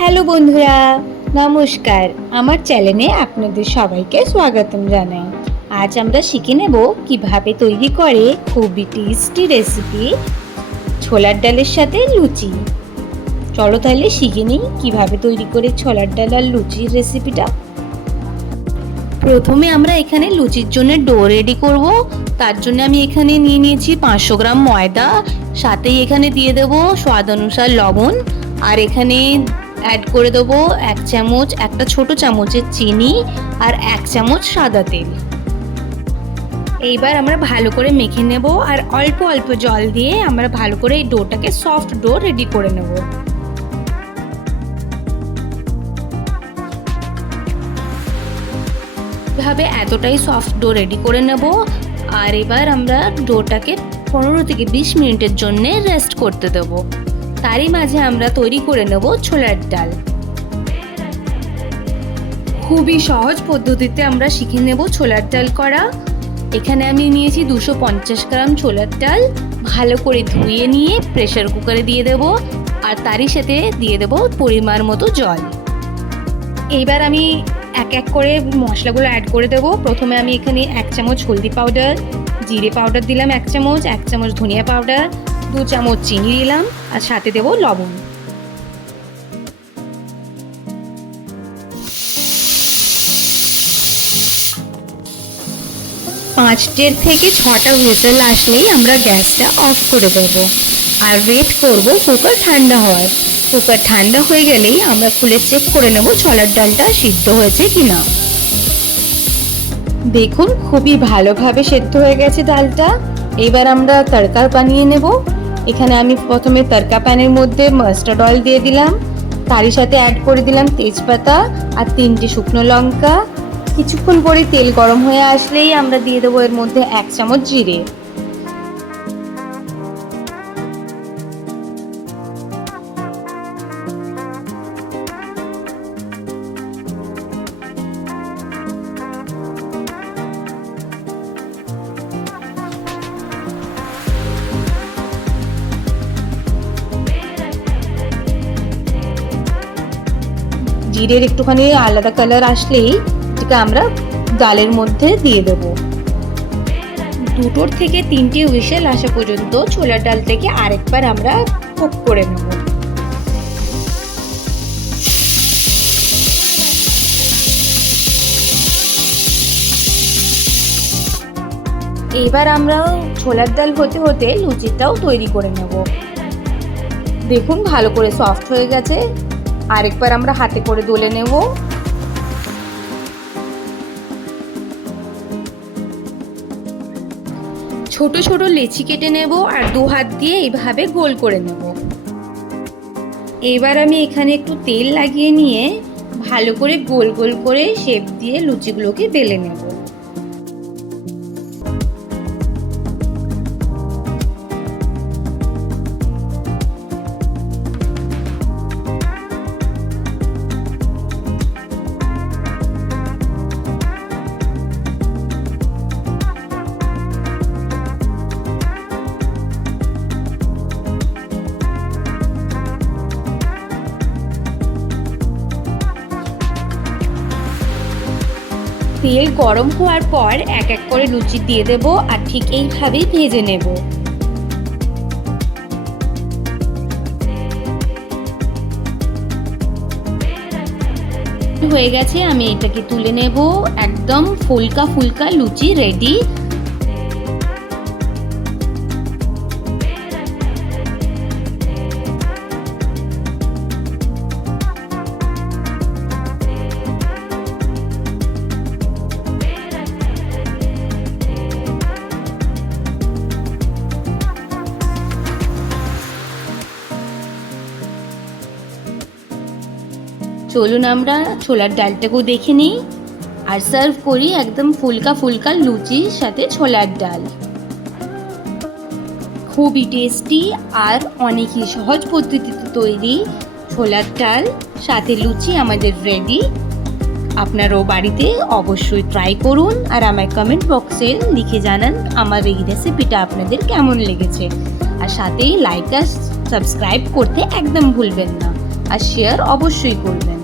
Hello বন্ধুরা, নমস্কার। আমার চ্যানেলে আপনাদের সবাইকে স্বাগতম জানাই। আজ আমরা শিখে নেব কিভাবে তৈরি করে খুবই টেস্টি রেসিপি ছোলার ডালের সাথে লুচি। চলো তাহলে শিখে নিই কিভাবে তৈরি করে ছোলার ডাল আর লুচির রেসিপিটা। প্রথমে আমরা এখানে লুচির জন্য ডো রেডি করব। তার জন্য আমি এখানে নিয়ে নিয়েছি 500 গ্রাম ময়দা, সাথেই এখানে দিয়ে দেব স্বাদ অনুসার লবণ, আর এখানে অ্যাড করে দেবো 1 চামচ, একটা ছোট চামচের চিনি আর 1 চামচ সাদা তেল। এইবার আমরা ভালো করে মেখে নেব আর অল্প অল্প জল দিয়ে আমরা ভালো করে এই ডোটাকে সফট ডো রেডি করে নেব। এভাবে এতটাই সফট ডো রেডি করে নেব। আর এবার আমরা ডোটাকে 15 থেকে 20 মিনিটের জন্য রেস্ট করতে দেব। তারই মাঝে আমরা তৈরি করে নেব ছোলার ডাল। খুবই সহজ পদ্ধতিতে আমরা শিখে নেব ছোলার ডাল করা। এখানে আমি নিয়েছি 250 গ্রাম ছোলার ডাল। ভালো করে ধুয়ে নিয়ে প্রেসার কুকারে দিয়ে দেব, আর তারই সাথে দিয়ে দেব পরিমাণ মতো জল। এইবার আমি এক এক করে মশলাগুলো অ্যাড করে দেব। প্রথমে আমি এখানে 1 চামচ হলদি পাউডার, জিরে পাউডার দিলাম 1 চামচ, 1 চামচ ধনিয়া পাউডার, 2 চামচ চিনি দিলাম, আর সাথে দেব লবণ। পাঁচটার থেকে 6টা হুইসেল আসলেই আমরা গ্যাসটা অফ করে দেব আর ওয়েট করব কুকার ঠান্ডা হওয়ার। কুকার ঠান্ডা হয়ে গেলেই আমরা খুলে চেক করে নেব ছোলার ডালটা সিদ্ধ হয়েছে কিনা। দেখুন খুবই ভালোভাবে সেদ্ধ হয়ে গেছে ডালটা। এবার আমরা তড়কা বানিয়ে নেব। এখানে আমি প্রথমে তড়কা প্যানের মধ্যে মাস্টার্ড অয়েল দিয়ে দিলাম, তারই সাথে অ্যাড করে দিলাম তেজপাতা আর 3টে শুকনো লঙ্কা। কিছুক্ষণ পরে তেল গরম হয়ে আসলেই আমরা দিয়ে দেবো এর মধ্যে 1 চামচ জিরে। জিরের একটুখানি আলাদা কালার আসলেই এটাকে আমরা ডালের মধ্যে দিয়ে দেব। 2 থেকে 3টে হুইসেল আসা পর্যন্ত ছোলার ডালটাকে আরেকবার আমরা কুক করে নেব। এবার আমরা ছোলার ডাল হতে হতে লুচিটাও তৈরি করে নেব। দেখুন ভালো করে সফট হয়ে গেছে। আরেকবার আমরা হাতে করে দলে নেব। ছোট ছোট লেচি কেটে নেব আর 2 হাত দিয়ে এইভাবে গোল করে নেব। এবার আমি এখানে একটু তেল লাগিয়ে নিয়ে ভালো করে গোল গোল করে শেপ দিয়ে লুচিগুলোকে বেলে নেব। তেল গরম হওয়ার পর এক এক করে লুচি দিয়ে দেব আর ঠিক এইভাবেই ভেজে নেব। হয়ে গেছে, আমি এটাকে তুলে নেব। একদম ফুলকা ফুলকা লুচি রেডি। চলুন আমরা ছোলার ডালটাকেও দেখে নিই আর সার্ভ করি একদম ফুলকা ফুলকা লুচির সাথে ছোলার ডাল। খুবই টেস্টি আর অনেকই সহজ পদ্ধতিতে তৈরি ছোলার ডাল সাথে লুচি আমাদের রেডি। আপনারাও বাড়িতে অবশ্যই ট্রাই করুন আর আমায় কমেন্ট বক্সে লিখে জানান আমার এই রেসিপিটা আপনাদের কেমন লেগেছে। আর সাথেই লাইক আর সাবস্ক্রাইব করতে একদম ভুলবেন না। আর শেয়ার অবশ্যই করবেন।